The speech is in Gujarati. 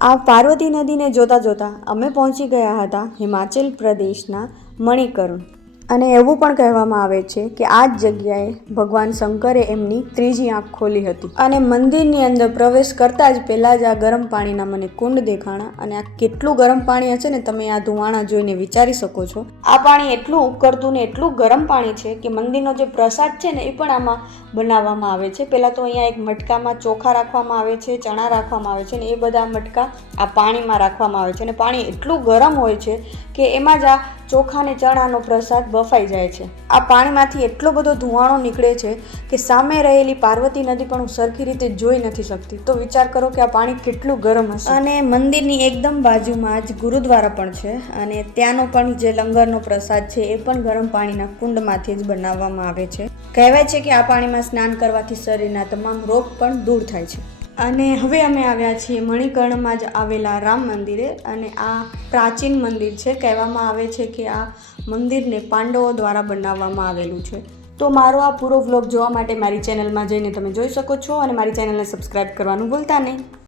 આ પાર્વતી નદીને જોતાં જોતાં અમે પહોંચી ગયા હતા હિમાચલ પ્રદેશના મણિકર્ણ. અને એવું પણ કહેવામાં આવે છે કે આ જ જગ્યાએ ભગવાન શંકરે એમની ત્રીજી આંખ ખોલી હતી. અને મંદિરની અંદર પ્રવેશ કરતાં જ પહેલાં જ આ ગરમ પાણીના મને કુંડ દેખાણા. અને આ કેટલું ગરમ પાણી હશે ને, તમે આ ધુવાણા જોઈને વિચારી શકો છો. આ પાણી એટલું ઉકળતું ને એટલું ગરમ પાણી છે કે મંદિરનો જે પ્રસાદ છે ને એ પણ આમાં બનાવવામાં આવે છે. પહેલાં તો અહીંયા એક મટકામાં ચોખા રાખવામાં આવે છે, ચણા રાખવામાં આવે છે ને એ બધા મટકા આ પાણીમાં રાખવામાં આવે છે. અને પાણી એટલું ગરમ હોય છે કે એમાં જ આ ચોખા અને ચણાનો પ્રસાદ બફાઈ જાય છે. આ પાણીમાંથી એટલો બધો ધુવાણો નીકળે છે કે સામે રહેલી પાર્વતી નદી પણ હું સરખી રીતે જોઈ નથી શકતી. તો વિચાર કરો કે આ પાણી કેટલું ગરમ હશે. અને મંદિરની એકદમ બાજુમાં જ ગુરુદ્વારા પણ છે. અને ત્યાંનો પણ જે લંગરનો પ્રસાદ છે એ પણ ગરમ પાણીના કુંડમાંથી જ બનાવવામાં આવે છે. કહેવાય છે કે આ પાણીમાં સ્નાન કરવાથી શરીરના તમામ રોગ પણ દૂર થાય છે. અને હવે અમે આવ્યા છીએ મણિકર્ણમાં જ આવેલા રામ મંદિરે. અને આ પ્રાચીન મંદિર છે. કહેવામાં આવે છે કે આ મંદિરને પાંડવો દ્વારા બનાવવામાં આવેલું છે. તો મારો આ પૂરો વ્લોગ જોવા માટે મારી ચેનલમાં જઈને તમે જોઈ શકો છો. અને મારી ચેનલને સબસ્ક્રાઈબ કરવાનું ભૂલતા નહીં.